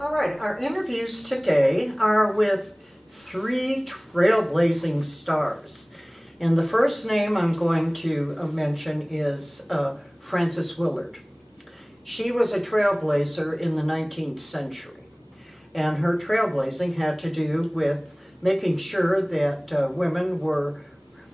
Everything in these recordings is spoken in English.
All right, our interviews today are with three trailblazing stars. And the first name I'm going to mention is Frances Willard. She was a trailblazer in the 19th century. And her trailblazing had to do with making sure that women were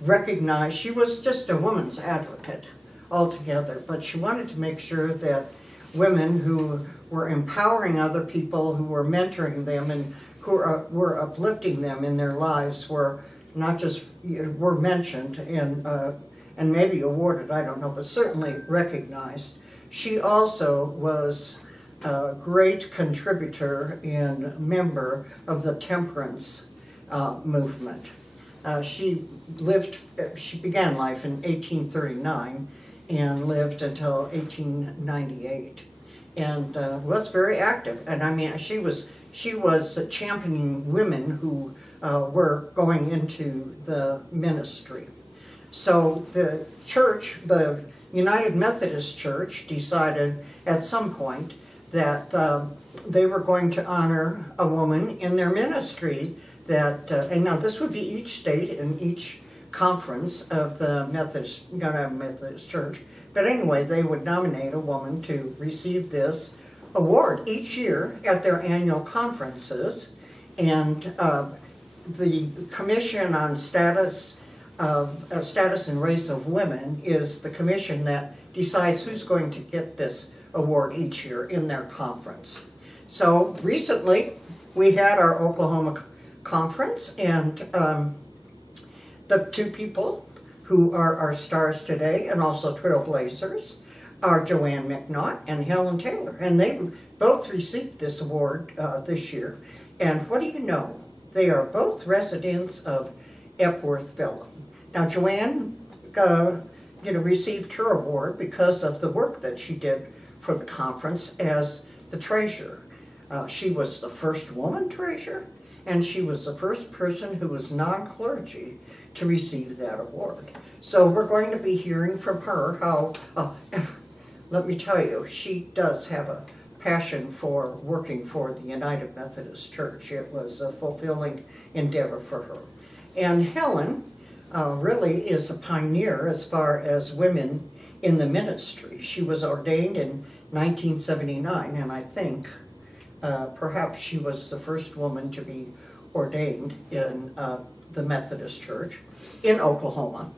recognized. She was just a woman's advocate altogether, but she wanted to make sure that women who were empowering other people, who were mentoring them, and who were uplifting them in their lives were not just were mentioned and maybe awarded, I don't know, but certainly recognized. She also was a great contributor and member of the temperance movement. She began life in 1839 and lived until 1898, and was very active. And I mean, she was championing women who were going into the ministry. So the church, the United Methodist Church, decided at some point that they were going to honor a woman in their ministry. And now this would be each state and each conference of the United Methodist Church. But anyway, they would nominate a woman to receive this award each year at their annual conferences. And the Commission on Status and Race of Women is the commission that decides who's going to get this award each year in their conference. So recently, we had our Oklahoma conference, and the two people who are our stars today and also trailblazers are Joanne McNaught and Helen Taylor, and they both received this award this year. And what do you know? They are both residents of Epworthville. Now, Joanne received her award because of the work that she did for the conference as the treasurer. She was the first woman treasurer, and she was the first person who was non-clergy to receive that award. So we're going to be hearing from her how, let me tell you, she does have a passion for working for the United Methodist Church. It was a fulfilling endeavor for her. And Helen really is a pioneer as far as women in the ministry. She was ordained in 1979, and I think perhaps she was the first woman to be ordained in the Methodist Church in Oklahoma.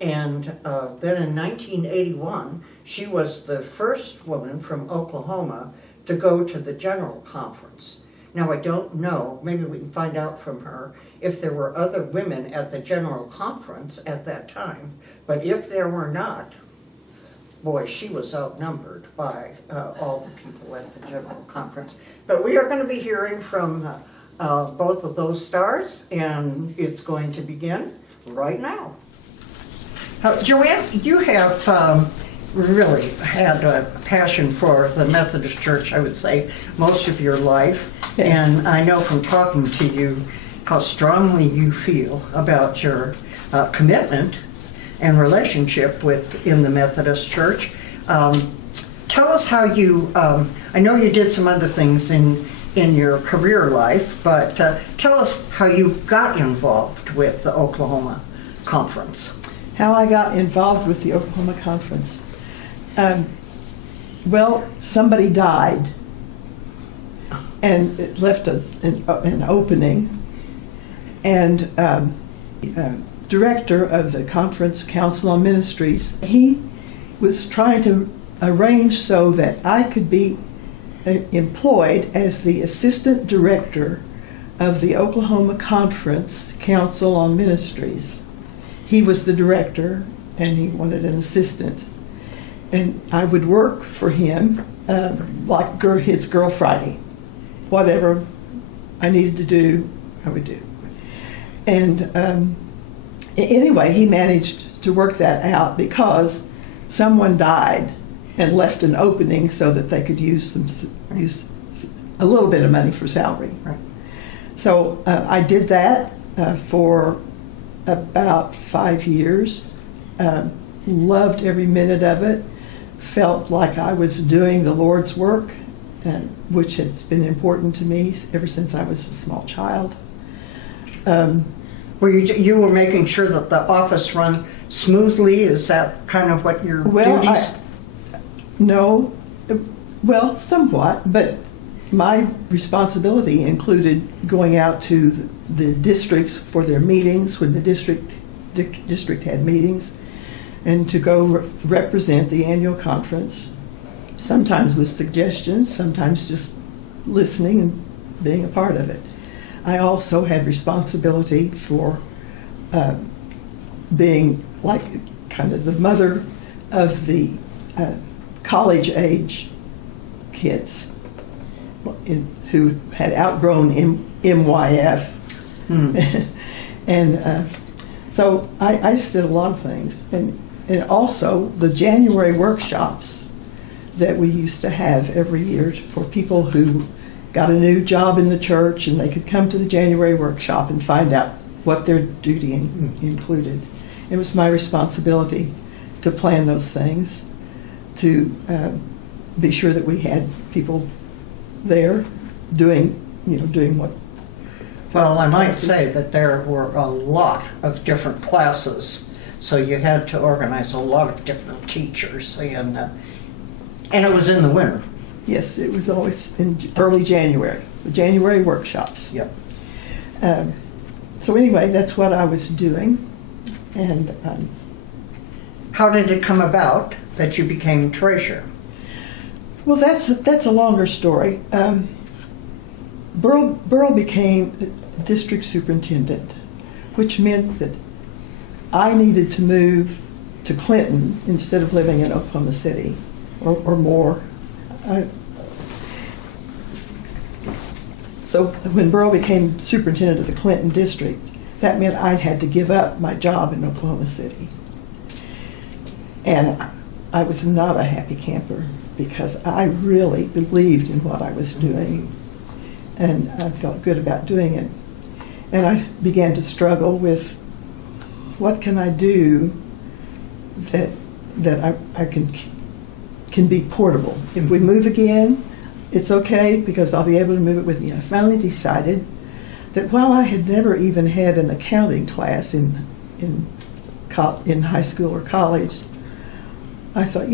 And then in 1981, she was the first woman from Oklahoma to go to the General Conference. Now, I don't know, maybe we can find out from her if there were other women at the General Conference at that time, but if there were not, boy, she was outnumbered by all the people at the General Conference. But we are going to be hearing from both of those stars, and it's going to begin right now. Joanne, you have really had a passion for the Methodist Church, I would say, most of your life. Yes. And I know from talking to you how strongly you feel about your commitment and relationship within the Methodist Church. Tell us how you, I know you did some other things in your career life, but tell us how you got involved with the Oklahoma Conference. How I got involved with the Oklahoma Conference. Well, somebody died, and it left an opening, and director of the Conference Council on Ministries, he was trying to arrange so that I could be employed as the assistant director of the Oklahoma Conference Council on Ministries. He was the director, and he wanted an assistant. And I would work for him like his Girl Friday. Whatever I needed to do, I would do. And anyway, he managed to work that out because someone died and left an opening so that they could use a little bit of money for salary. Right. So I did that for about 5 years. Loved every minute of it. Felt like I was doing the Lord's work which has been important to me ever since I was a small child. You were making sure that the office run smoothly? Is that kind of what your duties? No, well, somewhat, but my responsibility included going out to the districts for their meetings when the district had meetings, and to go represent the annual conference, sometimes with suggestions, sometimes just listening and being a part of it. I also had responsibility for being like kind of the mother of the college age kids who had outgrown MYF. And so I just did a lot of things. And also the January workshops that we used to have every year for people who got a new job in the church, and they could come to the January workshop and find out what their duty included. It was my responsibility to plan those things, to be sure that we had people there doing what. Well, I might say that there were a lot of different classes, so you had to organize a lot of different teachers, and it was in the winter. Yes, it was always in early January, the January workshops. Yep. So anyway, that's what I was doing. And how did it come about that you became treasurer? Well, that's a longer story. Burl became district superintendent, which meant that I needed to move to Clinton instead of living in Oklahoma City or more. So when Burl became superintendent of the Clinton district, that meant I had to give up my job in Oklahoma City. And I was not a happy camper because I really believed in what I was doing, and I felt good about doing it. And I began to struggle with what can I do that I can be portable. If we move again, it's okay because I'll be able to move it with me. I finally decided that while I had never even had an accounting class in high school or college, I thought,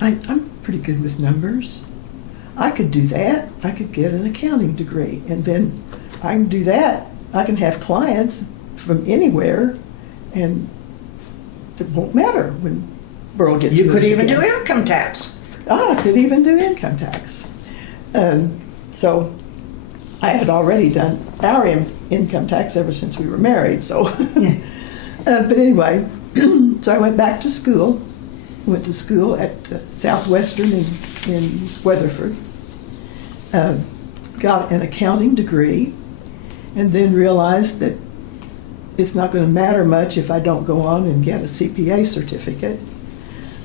I'm pretty good with numbers. I could do that. I could get an accounting degree, and then I can do that. I can have clients from anywhere, and it won't matter when Burl gets. You could even do income tax. I could even do income tax. So I had already done our income tax ever since we were married. So, but anyway, so I went back to school. Went to school at Southwestern in Weatherford. Got an accounting degree, and then realized that it's not going to matter much if I don't go on and get a CPA certificate.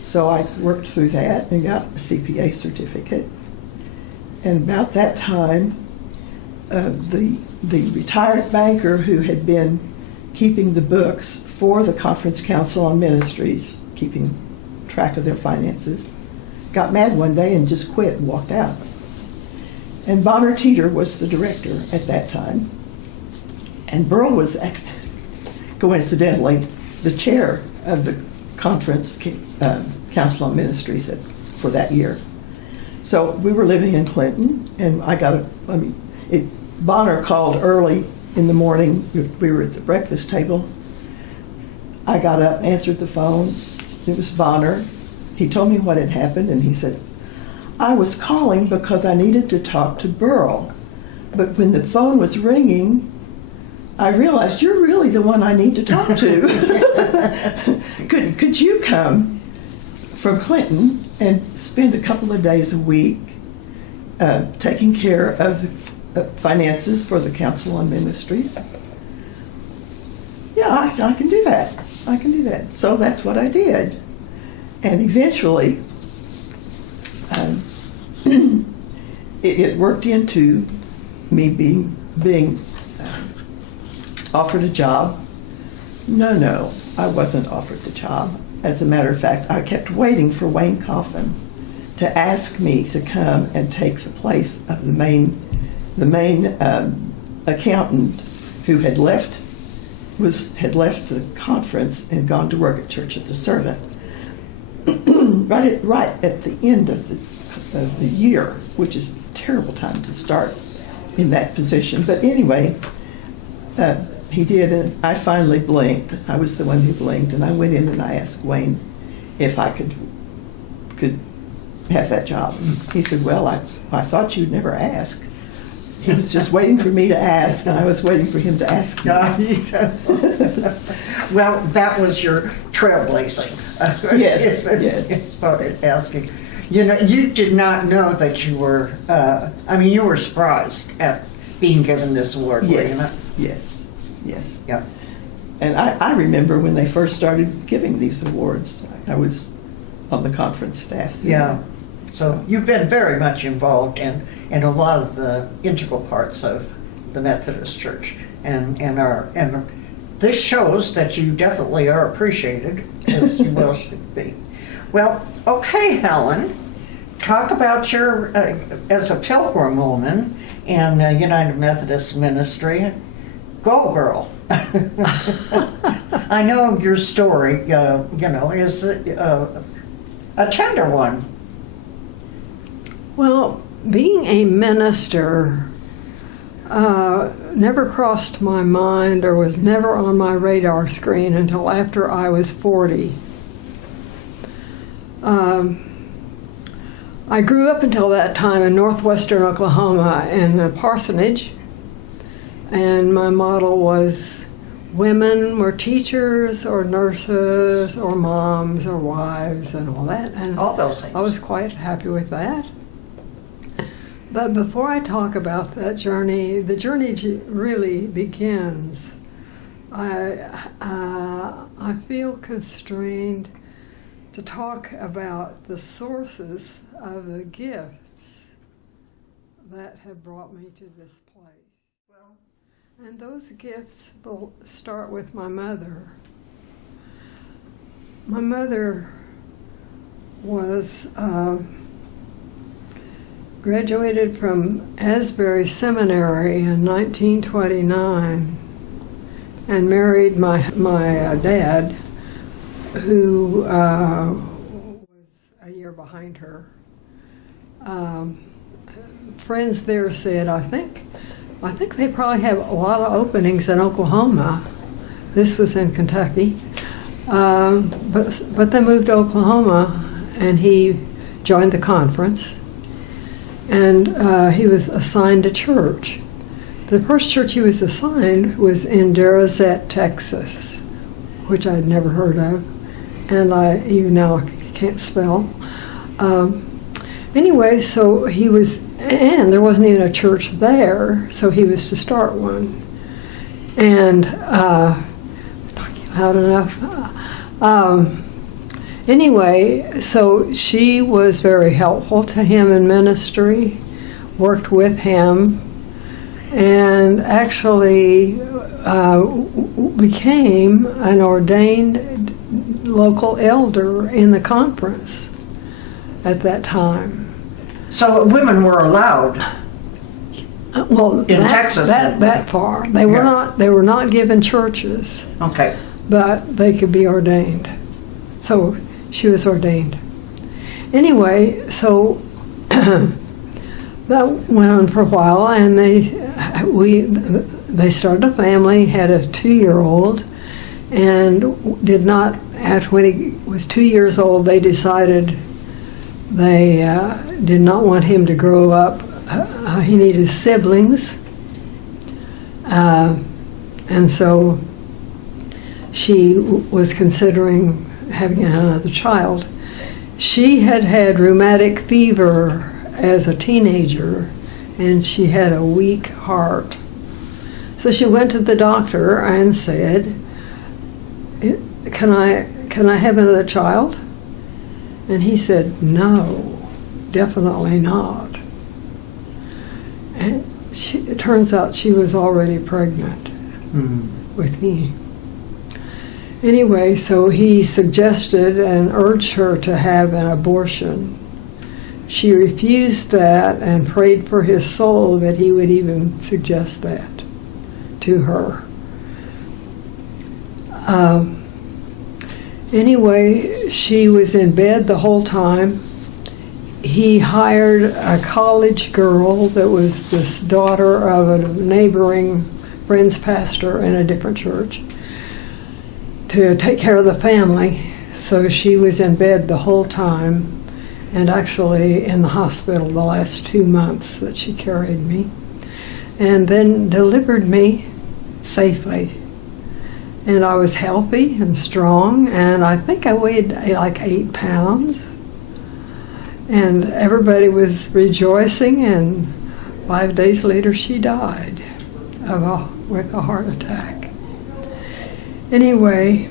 So I worked through that and got a CPA certificate. And about that time, the retired banker who had been keeping the books for the Conference Council on Ministries, keeping track of their finances, got mad one day and just quit and walked out. And Bonner Teeter was the director at that time. And Burl was, coincidentally, the chair of the Conference Council on Ministries for that year. So we were living in Clinton, and Bonner called early in the morning. We were at the breakfast table. I got up, answered the phone. It was Bonner. He told me what had happened, and he said, I was calling because I needed to talk to Burl. But when the phone was ringing, I realized you're really the one I need to talk to. Could you come from Clinton and spend a couple of days a week taking care of the finances for the Council on Ministries? Yeah, I can do that. I can do that. So that's what I did. And eventually, it worked into me being offered a job. No, I wasn't offered the job. As a matter of fact, I kept waiting for Wayne Coffin to ask me to come and take the place of the main accountant who had left the conference and gone to work at Church of the Servant. right at the end of the year, which is a terrible time to start in that position. But anyway, he did, and I finally blinked. I was the one who blinked, and I went in and I asked Wayne if I could have that job. He said, well, I thought you'd never ask. He was just waiting for me to ask, and I was waiting for him to ask me. Well, that was your trailblazing. Yes, yes. As far as asking. You know, you did not know that you were, you were surprised at being given this award, were you not? Yes. Yeah. And I remember when they first started giving these awards, I was on the conference staff. Yeah. So you've been very much involved in a lot of the integral parts of the Methodist Church, and this shows that you definitely are appreciated, as you well should be. Well, okay, Helen, talk about your as a Pilgrim woman in United Methodist Ministry. Go, girl. I know your story, is a tender one. Well, being a minister never crossed my mind or was never on my radar screen until after I was 40. I grew up until that time in northwestern Oklahoma in a parsonage, and my model was women were teachers or nurses or moms or wives and all that. And all those things. I was quite happy with that. But before I talk about that journey, the journey really begins. I feel constrained to talk about the sources of the gifts that have brought me to this place. And those gifts will start with my mother. My mother was graduated from Asbury Seminary in 1929 and married my dad, who was a year behind her. Friends there said, I think they probably have a lot of openings in Oklahoma. This was in Kentucky. But they moved to Oklahoma, and he joined the conference. And he was assigned a church. The first church he was assigned was in Derazette, Texas, which I'd never heard of, and I even now can't spell. Anyway, so he was, and there wasn't even a church there, so he was to start one. And talking loud enough. Anyway, so she was very helpful to him in ministry, worked with him, and actually became an ordained local elder in the conference at that time. So women were allowed. Well, in Texas, that far they were not. They were not given churches. Okay. But they could be ordained. So she was ordained. Anyway, so that went on for a while, and they started a family, had a 2-year-old, and did not. After when he was 2 years old, they decided they did not want him to grow up. He needed siblings, and so she was considering having another child. She had had rheumatic fever as a teenager, and she had a weak heart. So she went to the doctor and said, can I have another child? And he said, no, definitely not. And it turns out she was already pregnant with me. Anyway, so he suggested and urged her to have an abortion. she refused that and prayed for his soul that he would even suggest that to her. Anyway, she was in bed the whole time. He hired a college girl that was this daughter of a neighboring friend's pastor in a different church to take care of the family. So she was in bed the whole time, and actually in the hospital the last 2 months that she carried me, and then delivered me safely. And I was healthy and strong, and I think I weighed like 8 pounds. And everybody was rejoicing, and 5 days later she died with a heart attack. Anyway,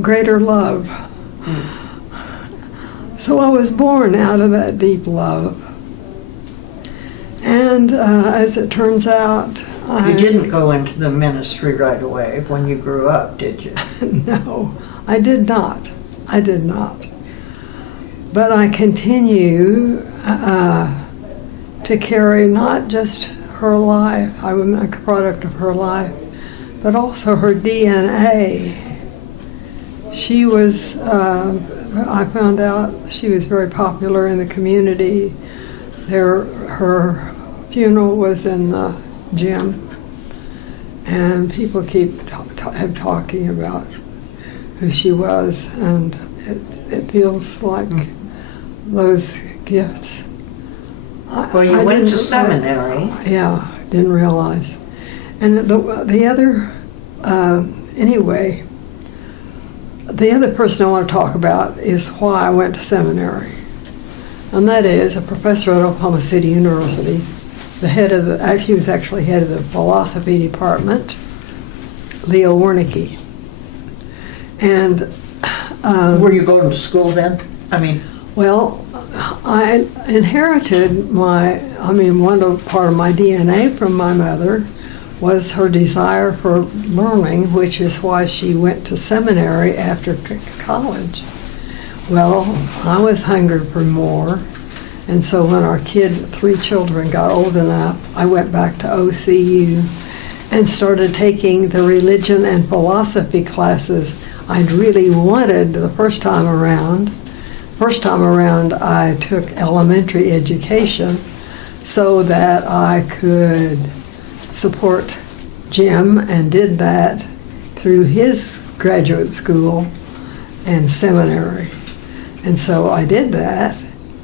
greater love. So I was born out of that deep love. And as it turns out, You didn't go into the ministry right away when you grew up, did you? No, I did not. I did not. But I continue to carry not just her life, I'm a product of her life, but also her DNA. She was, I found out she was very popular in the community. Her funeral was in the gym, and people keep talking about who she was, and it feels like those gifts. Well, you went to seminary. Yeah, didn't realize. And the other, anyway, the other person I want to talk about is why I went to seminary. And that is a professor at Oklahoma City University, the head of he was actually head of the philosophy department, Leo Wernicke. And were you going to school then? Well, I inherited one part of my DNA from my mother was her desire for learning, which is why she went to seminary after college. Well, I was hungry for more, and so when our 3 children got old enough, I went back to OCU and started taking the religion and philosophy classes I'd really wanted the first time around. First time around, I took elementary education so that I could support Jim, and did that through his graduate school and seminary. And so I did that,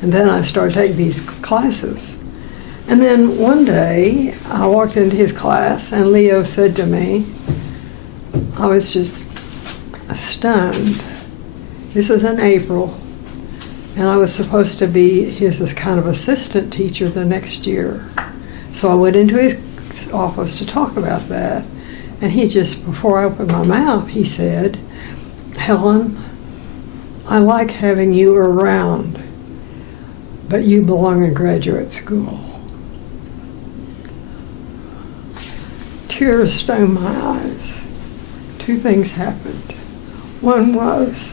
and then I started taking these classes. And then one day, I walked into his class, and Leo said to me, I was just stunned. This was in April, and I was supposed to be his kind of assistant teacher the next year. So I went into his office to talk about that, and he just, before I opened my mouth, he said, Helen, I like having you around, but you belong in graduate school. Tears stung my eyes. 2 things happened. One was,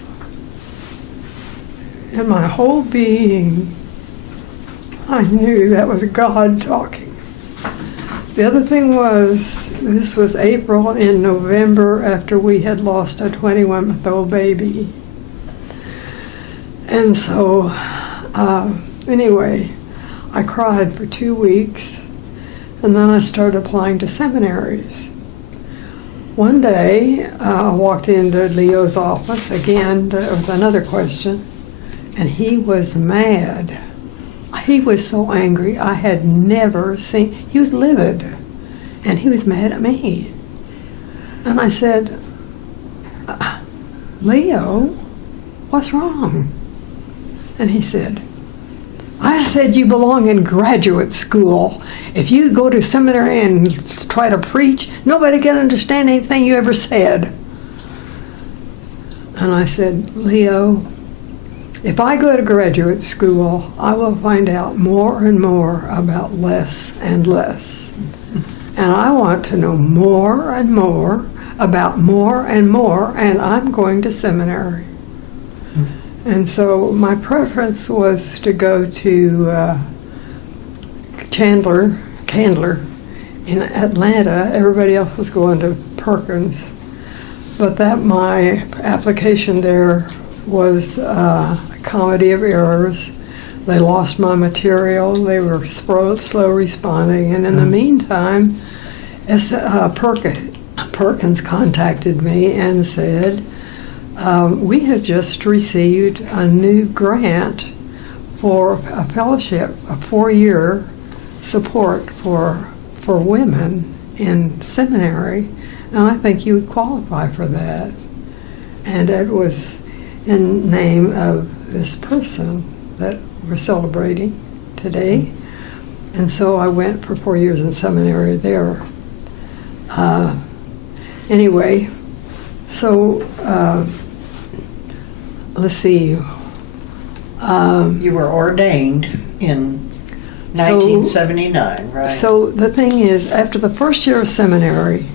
in my whole being, I knew that was God talking. The other thing was, this was April. In November, after we had lost a 21-month-old baby. And so, anyway, I cried for 2 weeks, and then I started applying to seminaries. One day, I walked into Leo's office again with another question, and he was mad. He was so angry. I had never seen, he was livid, and he was mad at me. And I said, Leo, what's wrong? And he said, I said you belong in graduate school. If you go to seminary and try to preach, nobody can understand anything you ever said. And I said, Leo, if I go to graduate school, I will find out more and more about less and less. And I want to know more and more about more and more, and I'm going to seminary. And so my preference was to go to Candler in Atlanta. Everybody else was going to Perkins. But that my application there was a comedy of errors. They lost my material. They were slow responding. And in the meantime, Perkins contacted me and said, we have just received a new grant for a fellowship, a 4-year support for women in seminary, and I think you would qualify for that. And it was in name of this person that we're celebrating today. And so I went for 4 years in seminary there. Anyway, so let's see. You were ordained in 1979, right? So the thing is, after the first year of seminary,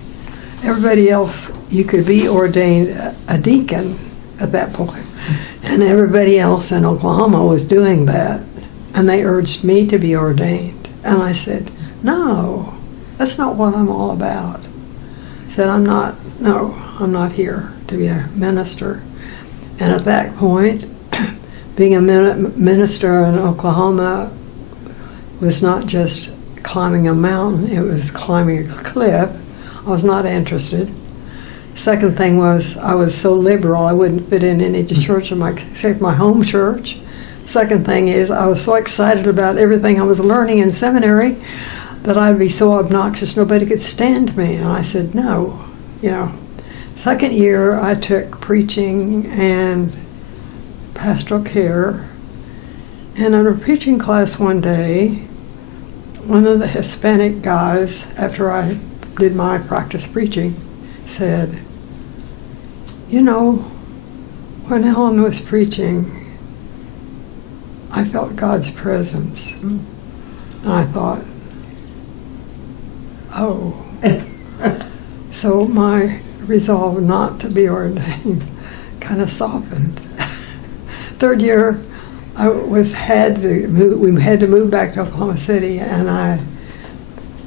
everybody else, you could be ordained a deacon at that point. And everybody else in Oklahoma was doing that. And they urged me to be ordained. And I said, no, that's not what I'm all about. I said, I'm not here to be a minister. And at that point, being a minister in Oklahoma was not just climbing a mountain, it was climbing a cliff. I was not interested. Second thing was, I was so liberal, I wouldn't fit in any church except my home church. Second thing is, I was so excited about everything I was learning in seminary that I'd be so obnoxious nobody could stand me. And I said, no, Second year, I took preaching and pastoral care. And in a preaching class one day, one of the Hispanic guys, after I did my practice preaching, said, when Ellen was preaching, I felt God's presence. And I thought, oh. So my resolve not to be ordained kind of softened. Third year, we had to move back to Oklahoma City, and I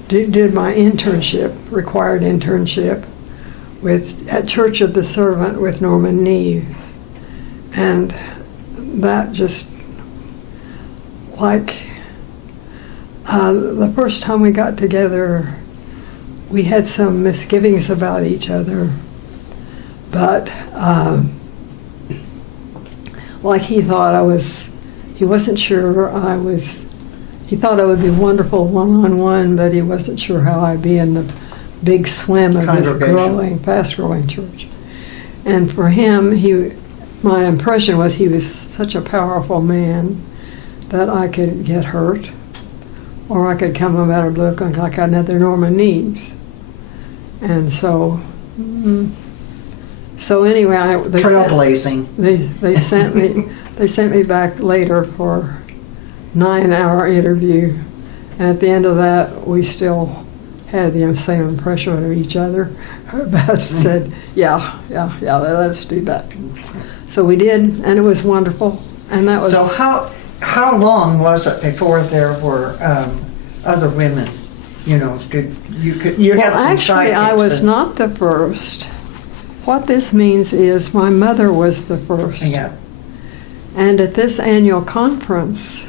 did my required internship at Church of the Servant with Norman Neve. And that just, the first time we got together, we had some misgivings about each other, but he wasn't sure he thought I would be wonderful one-on-one, but he wasn't sure how I'd be in the big swim of this fast-growing church. And for him, my impression was he was such a powerful man that I could get hurt, or I could come out of looking like another Norman Neves. And so anyway, trailblazing. They sent me back later for a 9-hour interview, and at the end of that, we still had the same impression of each other. But said, yeah, let's do that. So we did, and it was wonderful. And that was. So how long was it before there were other women? Actually, I was not the first. What this means is my mother was the first. Yeah. And at this annual conference,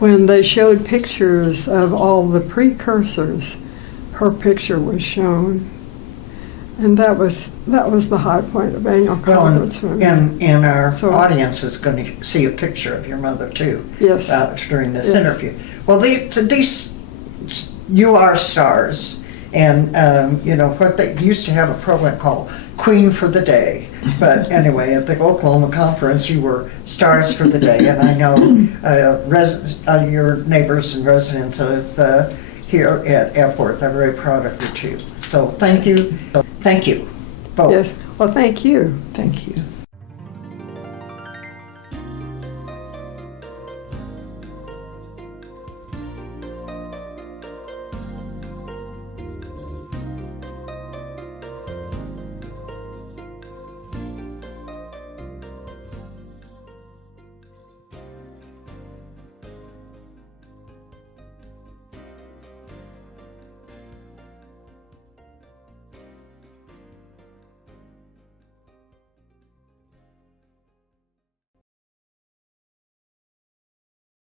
when they showed pictures of all the precursors, her picture was shown. And that was the high point of annual conference. And our audience is going to see a picture of your mother too. Yes. During this interview. Well, these you are stars, and what they used to have a program called Queen for the Day. But anyway, at the Oklahoma conference, you were stars for the day, and I know your neighbors and residents of here at Epworth are very proud of you too. So thank you both. Yes. Well, thank you. Thank you.